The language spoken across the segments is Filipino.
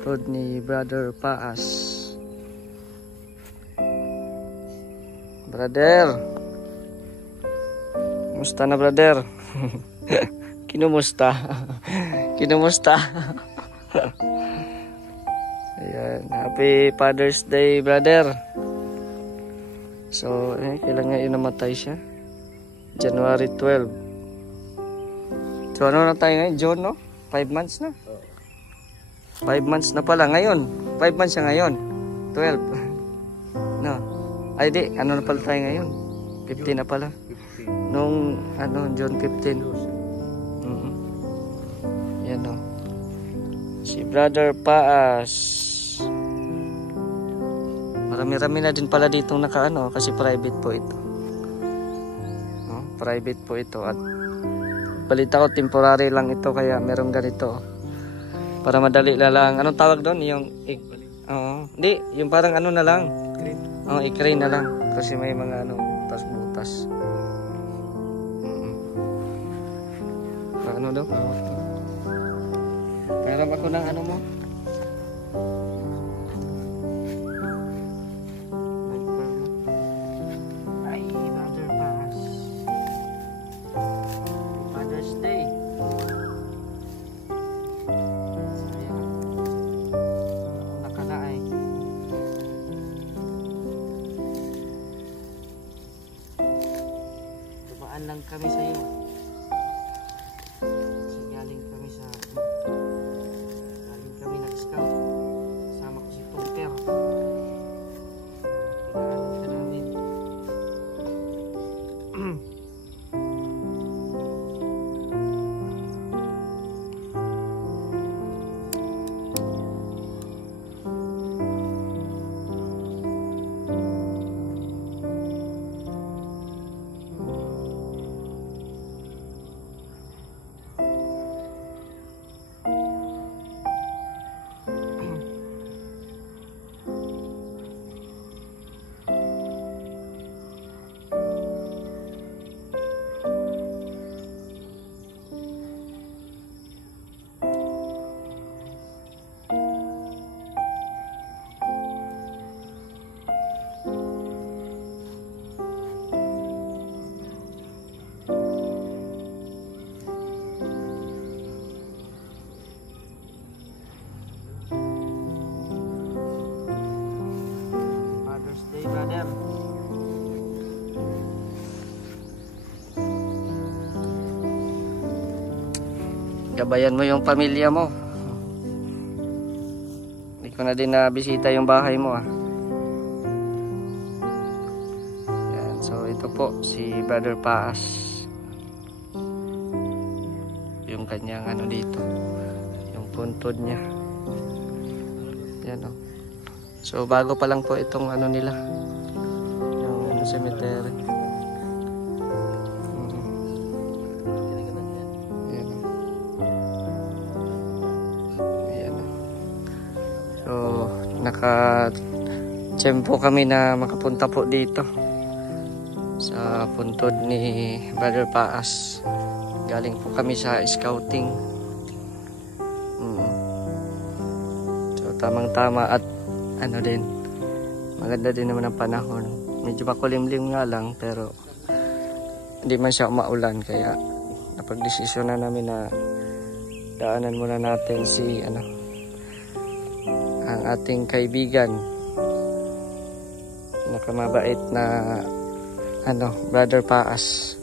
puntod ni Brother Paas. Brother, kumusta na brother? Kinumusta? Kinumusta? Ayan, happy Father's Day brother. So, kailan ngayon namatay siya? January 12. So, ano na tayo ngayon? June, no? 5 months na. 5 months na pala ngayon. 5 months siya ngayon. 12. No. Ay di, ano na pala tayo ngayon? 15 na pala. Nung, June 15. Yan o. Si Brother Paas. Marami-rami na din pala ditong kasi private po ito. No? Private po ito at balita ko temporary lang ito kaya meron ganito. Para madali na lang. Anong tawag doon? Yung hindi, yung parang na lang. I-crane na lang kasi may mga butas-butas. Ano daw? Meron ako ng mo? Ay, Brother Paas. Father's Day. Lang kami sa iyo. Kasi galing kami nag-scout. Kasama ko si Tumper. Pinaalam ka namin. Brother. Gabayan mo yung pamilya mo. Hindi ko na din nabisita yung bahay mo Yan, so ito po si Brother Paas. Yung kanyang dito. Yung puntod niya. Yan So bago pa lang po itong nila. Yung cemetery. Ayan. So naka-tiyempo kami na makapunta po dito sa puntod ni Brother Paas. Galing po kami sa scouting. So tamang-tama at din maganda din naman ang panahon. Medyo makulimlim nga lang pero hindi man siya maulan kaya napagdesisyon na namin na daanan muna natin si ang ating kaibigan nakamabait na Brother Paas.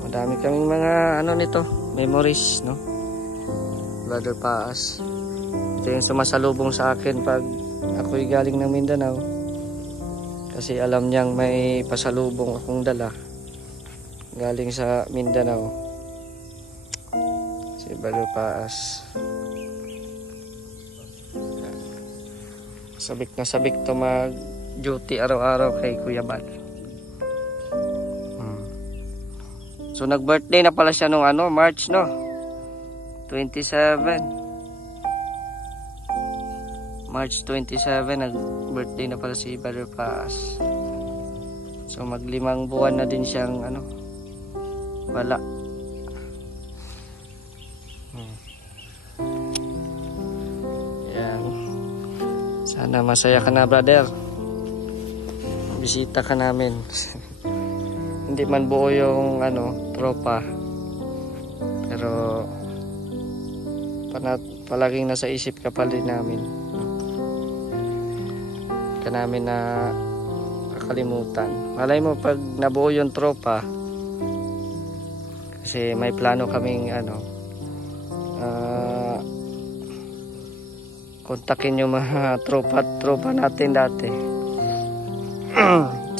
Madami kaming mga nito memories Brother Paas. Ito yung sumasalubong sa akin pag ako'y galing ng Mindanao. Kasi alam niyang may pasalubong akong dala. Galing sa Mindanao. Si Brother Paas. Sabik na sabik to mag-duty araw-araw kay Kuya Bal. So nag-birthday na pala siya nung March 27. March 27, nag-birthday na pala si Brother Paas. So mag-5 buwan na din siyang wala. Sana masaya ka na, brother. Bisita ka namin. Hindi man buo yung tropa. Pero palaging nasa isip ka pa rin namin. Ka namin na kakalimutan. Malay mo pag nabuo yung tropa, kasi may plano kaming kontakin yung mga tropa natin dati.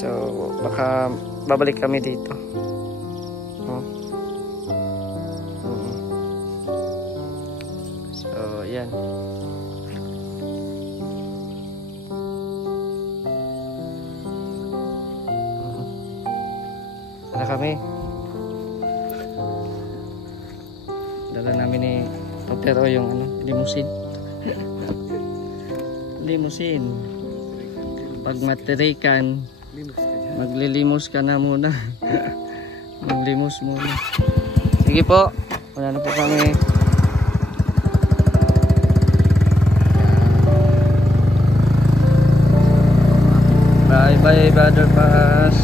So baka babalik kami dito. So yan. Sana kami. Dala namin ni Topero yung limousine. Limousine. Pag matirikan, maglilimos ka na muna. Maglimos muna. Sige po. Wala na po kami. Bye bye, Brother Paas.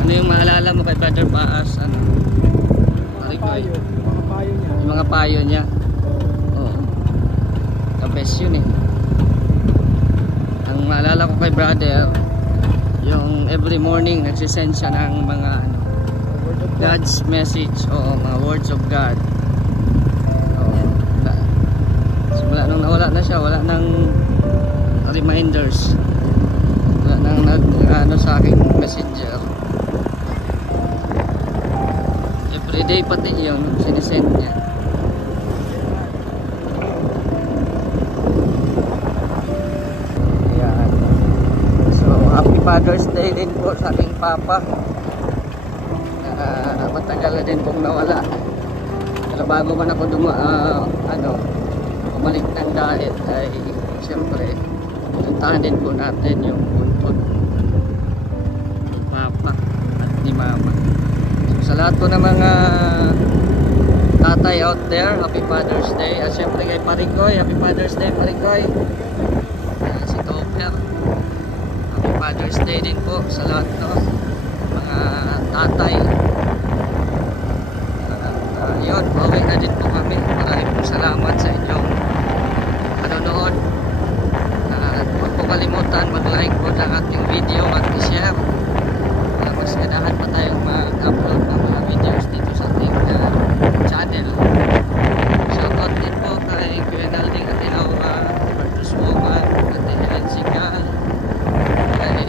Ano yung maalala mo kay Brother Paas? Yung mga payo niya. Oo. The best yun eh. Ang maalala ko kay brother, yung every morning nagsisend siya ng mga God's message. Oo, mga words of God. Oo. Simula nung nawala na siya, wala nang reminders. Wala nang sa aking messenger. Everyday pati yun, sinisend niya. Ayan. So, happy Father's Day din po sa aking papa. Matagal na din pong nawala. Pero bago man ako bumalik ng diet ay siyempre puntahan din po natin yung buntod ni papa at ni mama. Sa lahat po ng mga tatay out there, happy Father's Day. At syempre kay Parikoy, happy Father's Day Parikoy. Si Topper, happy Father's Day din po sa lahat mga tatay. Yun, pauwi na din po kami. Maraming po salamat sa inyong panonood. Huwag po kalimutan mag-like po ng ating video at i-share. Mas ganahan pa tayong mag-upload ng mga videos dito sa ating channel. Shoutout din po kay Kuya Nalding at Laura, Bertus Wogan, at Helen Sigal, kay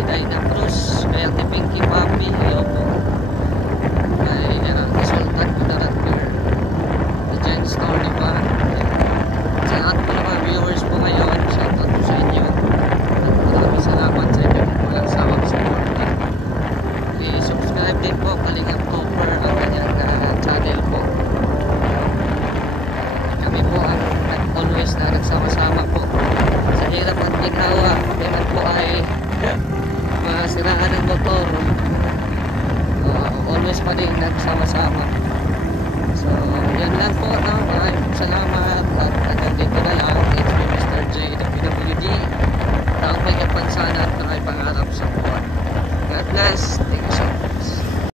Didayna Cruz, kay Ate Pinky Papi, hello po, kay Sultan Kudaratner, the Jen Story Van. Sa lahat po ng mga viewers po ngayon, shoutout po sa inyo. Maraming salamat sa inyo. Walang sawang support. I-subscribe din po Kalingap Topper ang kanyang channel po. Kami po ang always na nagsama-sama po. Sa hirap at ginhawa, kami man po ay masiraan ng motor. Always pa din nagsama-sama. So, yan lang po. Maraming salamat at hanggang